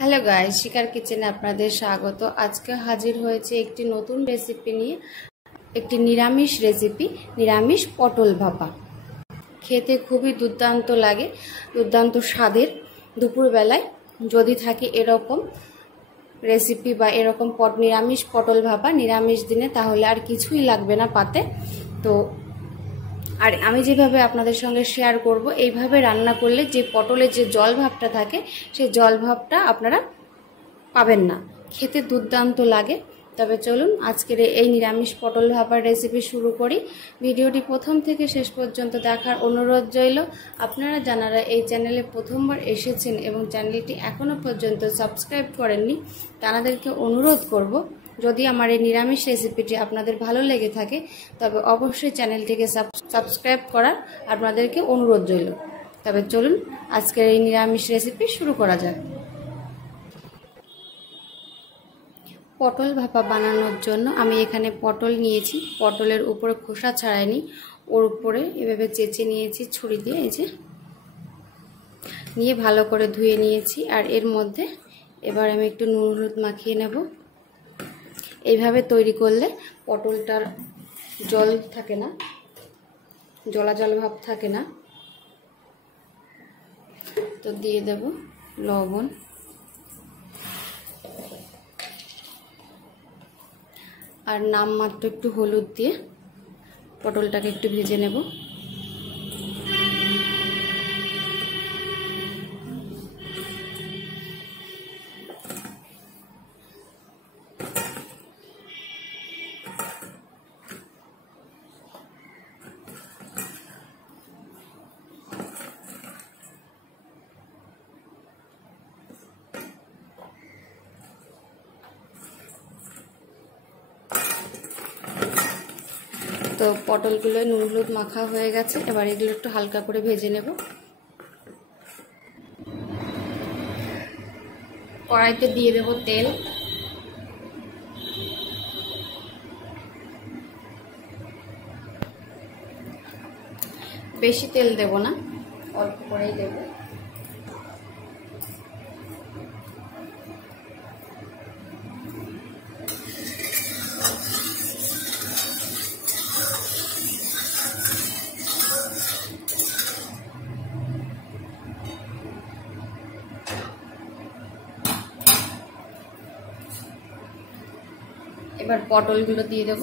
Hello guys, শিখার কিচেনে আপনাদের স্বাগত। আজকে হাজির হয়েছে একটি নতুন রেসিপি নিয়ে, একটি নিরামিষ রেসিপি, নিরামিষ পটল ভাপা। খেতে খুবই দুর্দান্ত লাগে, দুর্দান্ত স্বাদের। দুপুরবেলায় যদি থাকে এরকম রেসিপি বা এরকম নিরামিষ পটল ভাপা নিরামিষ দিনে, তাহলে আর কিছুই লাগবে না পাতে। তো আর আমি যেভাবে আপনাদের সঙ্গে শেয়ার করব, এইভাবে রান্না করলে যে পটলের যে জল ভাবটা থাকে, সেই জল ভাবটা আপনারা পাবেন না। খেতে দুর্দান্ত লাগে। তবে চলুন আজকের এই নিরামিষ পটল ভাপার রেসিপি শুরু করি। ভিডিওটি প্রথম থেকে শেষ পর্যন্ত দেখার অনুরোধ রইল। আপনারা যারা এই চ্যানেলে প্রথমবার এসেছেন এবং চ্যানেলটি এখনও পর্যন্ত সাবস্ক্রাইব করেননি, তাদেরকে অনুরোধ করব, যদি আমার এই নিরামিষ রেসিপিটি আপনাদের ভালো লেগে থাকে তবে অবশ্যই চ্যানেলটিকে সাবস্ক্রাইব করার আপনাদেরকে অনুরোধ রইল। তবে চলুন আজকের এই নিরামিষ রেসিপি শুরু করা যাক। পটল ভাপা বানানোর জন্য আমি এখানে পটল নিয়েছি। পটলের উপরে খোসা ছাড়াইনি, ওর উপরে এভাবে চেঁচে নিয়েছি ছুরি দিয়ে, এই যে নিয়ে ভালো করে ধুয়ে নিয়েছি। আর এর মধ্যে এবার আমি একটু নুন হলুদ মাখিয়ে নেব। এইভাবে তৈরি করলে পটলটার জল থাকে না, জলা জল ভাব থাকে না। তো দিয়ে দেব লবণ, আর নামমাত্র একটু হলুদ দিয়ে পটলটাকে একটু ভেজে নেব। তো পটলগুলো নুন হলুদ মাখা হয়ে গেছে। এবার এগুলো একটু হালকা করে ভেজে নেব। কড়াইতে দিয়ে দেব তেল। বেশি তেল দেব না, অল্প করেই দেব। এবার পটলগুলো দিয়ে দেব।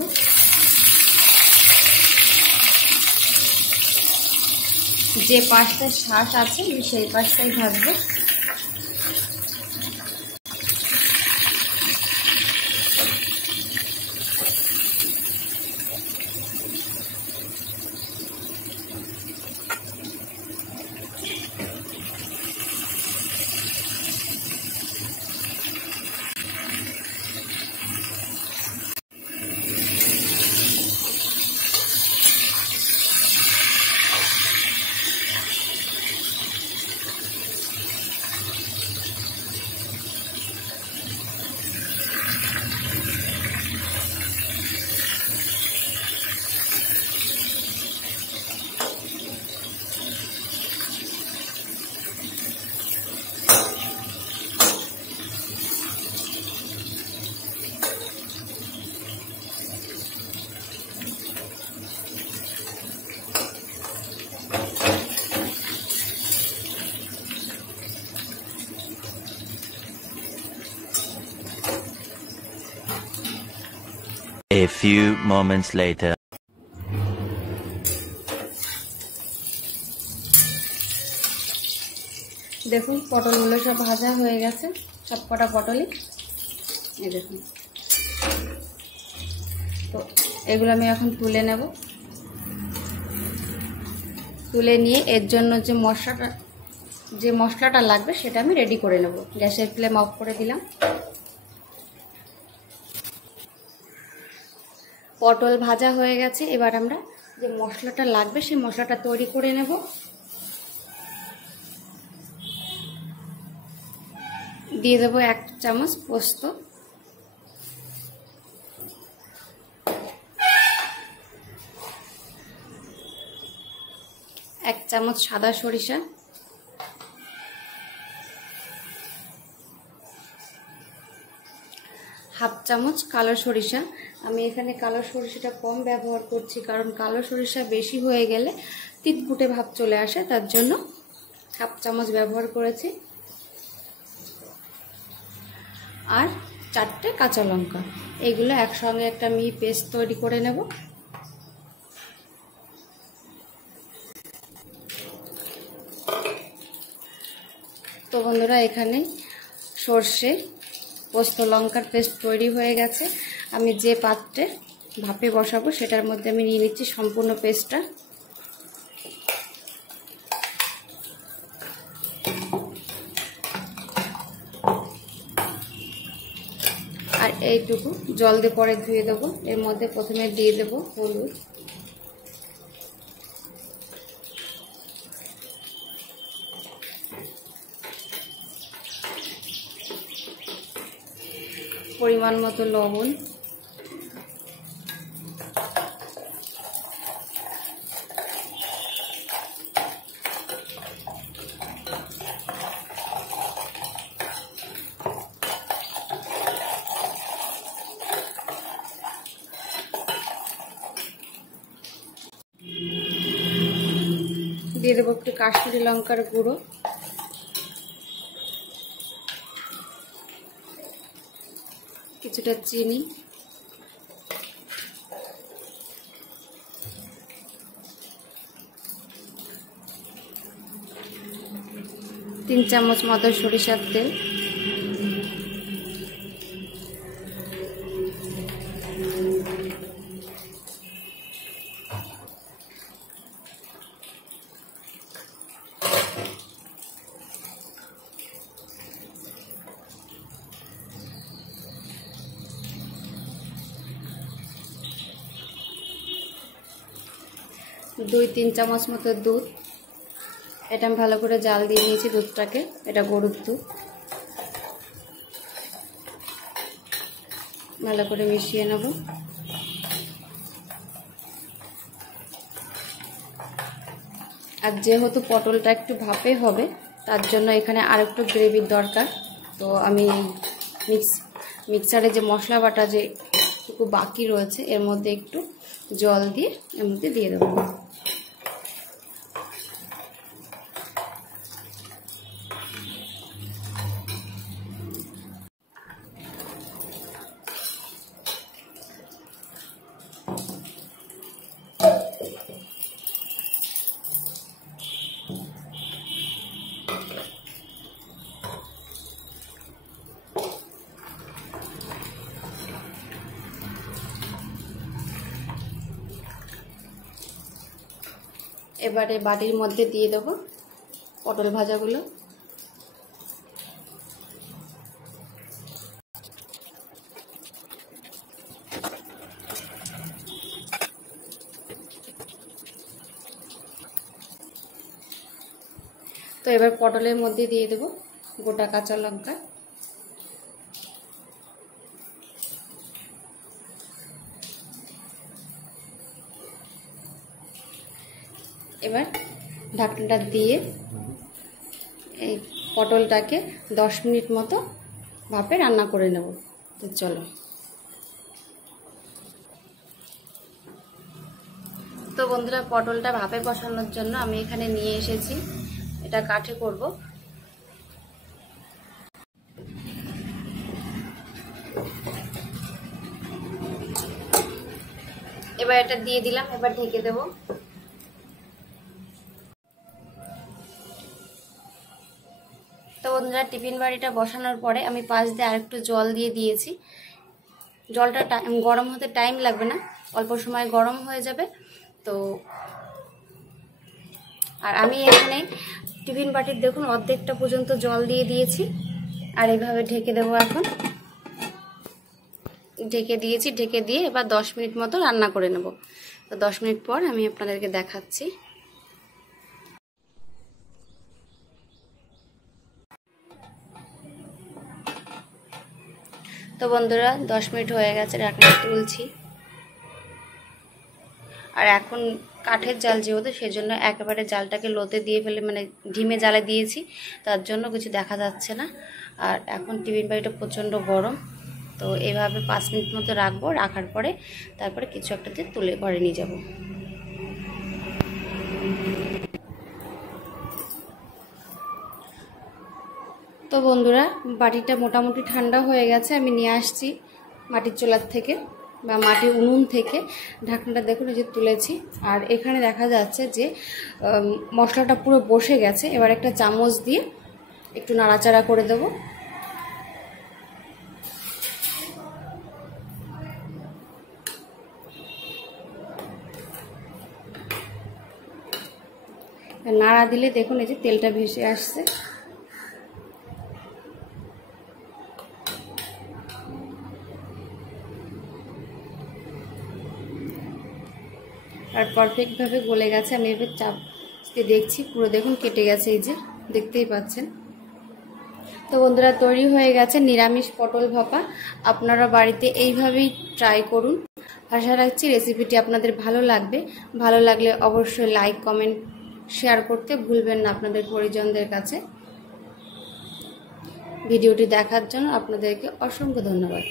যে পাশটা শ্বাস আছে সেই পাশটাই ভাজবো। A few moments later. দেখুন পটলগুলো সব ভাজা হয়ে গেছে, সব কটা পটলই। এই দেখুন, তো এগুলো আমি এখন তুলে নেব। তুলে নিয়ে এর জন্য যে মশলাটা লাগবে সেটা আমি রেডি করে নেব। গ্যাসের ফ্লেম অফ করে দিলাম। পটল ভাজা হয়ে গেছে। এবার আমরা যে মশলাটা লাগবে সেই মশলাটা তৈরি করে নেব। দিয়ে দেবো 1 চামচ পোস্ত, 1 চামচ সাদা সরিষা, হাফ চামচ কালো সরিষা। আমি এখানে কালো সরিষাটা কম ব্যবহার করছি, কারণ কালো সরিষা বেশি হয়ে গেলে তিতকুটে ভাব চলে আসে, তার জন্য হাফ চামচ ব্যবহার করেছি। আর 4টে কাঁচা লঙ্কা, এগুলো একসঙ্গে একটা মিহি পেস্ট তৈরি করে নেব। তো বন্ধুরা, এখানে সর্ষে পোস্ত লঙ্কার পেস্ট তৈরি হয়ে গেছে। আমি যে পাত্রে ভাপে বসাবো সেটার মধ্যে আমি নিয়ে নিচ্ছি সম্পূর্ণ পেস্টটা। আর এইটুকু জল দিয়ে পরে ধুয়ে দেবো। এর মধ্যে প্রথমে দিয়ে দেবো হলুদ, পরিমাণ মতো লবণ, দিয়ে দেবো একটু কাশ্মীরি লঙ্কার গুঁড়ো, কিছুটা চিনি, 3 চামচ মতো সরিষার তেল, দুই 3 চামচ মতো দুধ। এটা আমি ভালো করে জাল দিয়ে নিয়েছি দুধটাকে, এটা গরুর দুধ। ভালো করে মিশিয়ে নেব। আর যেহেতু পটলটা একটু ভাপে হবে, তার জন্য এখানে আরেকটু গ্রেভির দরকার। তো আমি মিক্সারে যে মশলা বাটা যেটুকু বাকি রয়েছে এর মধ্যে একটু জল দিয়ে এর মধ্যে দিয়ে দেবো। এবারে বাটির মধ্যে দিয়ে দেবো পটল ভাজাগুলো। তো এবার পটলের মধ্যে দিয়ে দেবো গোটা কাঁচা লঙ্কা, এবার ঢাকনাটা দিয়ে এই পটলটাকে 10 মিনিট মতো ভাপে রান্না করে নেব। তো চলো। তো বন্ধুরা, পটলটা ভাপে বসানোর জন্য আমি এখানে নিয়ে এসেছি, এটা কাঠে করব। এবার এটা দিয়ে দিলাম, এবার ঢেকে দেব। তো বন্ধুরা, টিফিন বাড়িটা বসানোর পরে আমি পাশ দিয়ে আরেকটু জল দিয়ে দিয়েছি। জলটা গরম হতে টাইম লাগবে না, অল্প সময় গরম হয়ে যাবে। তো আর আমি এখানে টিফিন বাটির দেখুন অর্ধেকটা পর্যন্ত জল দিয়ে দিয়েছি। আর এইভাবে ঢেকে দেবো। এখন ঢেকে দিয়েছি, ঢেকে দিয়ে এবার 10 মিনিট মতো রান্না করে নেব। তো 10 মিনিট পর আমি আপনাদেরকে দেখাচ্ছি। তো বন্ধুরা, 10 মিনিট হয়ে গেছে, ঢাকনা তুলছি। আর এখন কাঠের জাল যেহেতু, সেজন্য একেবারে জালটাকে লোতে দিয়ে ফেলে, মানে ধিমে জালে দিয়েছি, তার জন্য কিছু দেখা যাচ্ছে না। আর এখন টিফিন বাড়িটা প্রচণ্ড গরম, তো তো এভাবে 5 মিনিট মতো রাখবো, রাখার পরে তারপরে কিছু একটাতে তুলে ঘরে নিয়ে যাব। তো বন্ধুরা, বাটিটা মোটামুটি ঠান্ডা হয়ে গেছে, আমি নিয়ে আসছি মাটির চুলার থেকে বা মাটির উনুন থেকে। ঢাকনাটা দেখুন এই যে তুলেছি, আর এখানে দেখা যাচ্ছে যে মশলাটা পুরো বসে গেছে। এবার একটা চামচ দিয়ে একটু নাড়াচাড়া করে দেব। নাড়া দিলে দেখুন এই যে তেলটা ভেসে আসছে। আর পারফেক্টভাবে গলে গেছে। আমি এবার চাপ দেখছি, পুরো দেখুন কেটে গেছে, এই যে দেখতেই পাচ্ছেন। তো বন্ধুরা, তৈরি হয়ে গেছে নিরামিষ পটল ভাপা। আপনারা বাড়িতে এইভাবেই ট্রাই করুন। আশা রাখছি রেসিপিটি আপনাদের ভালো লাগবে। ভালো লাগলে অবশ্যই লাইক, কমেন্ট, শেয়ার করতে ভুলবেন না আপনাদের পরিজনদের কাছে। ভিডিওটি দেখার জন্য আপনাদেরকে অসংখ্য ধন্যবাদ।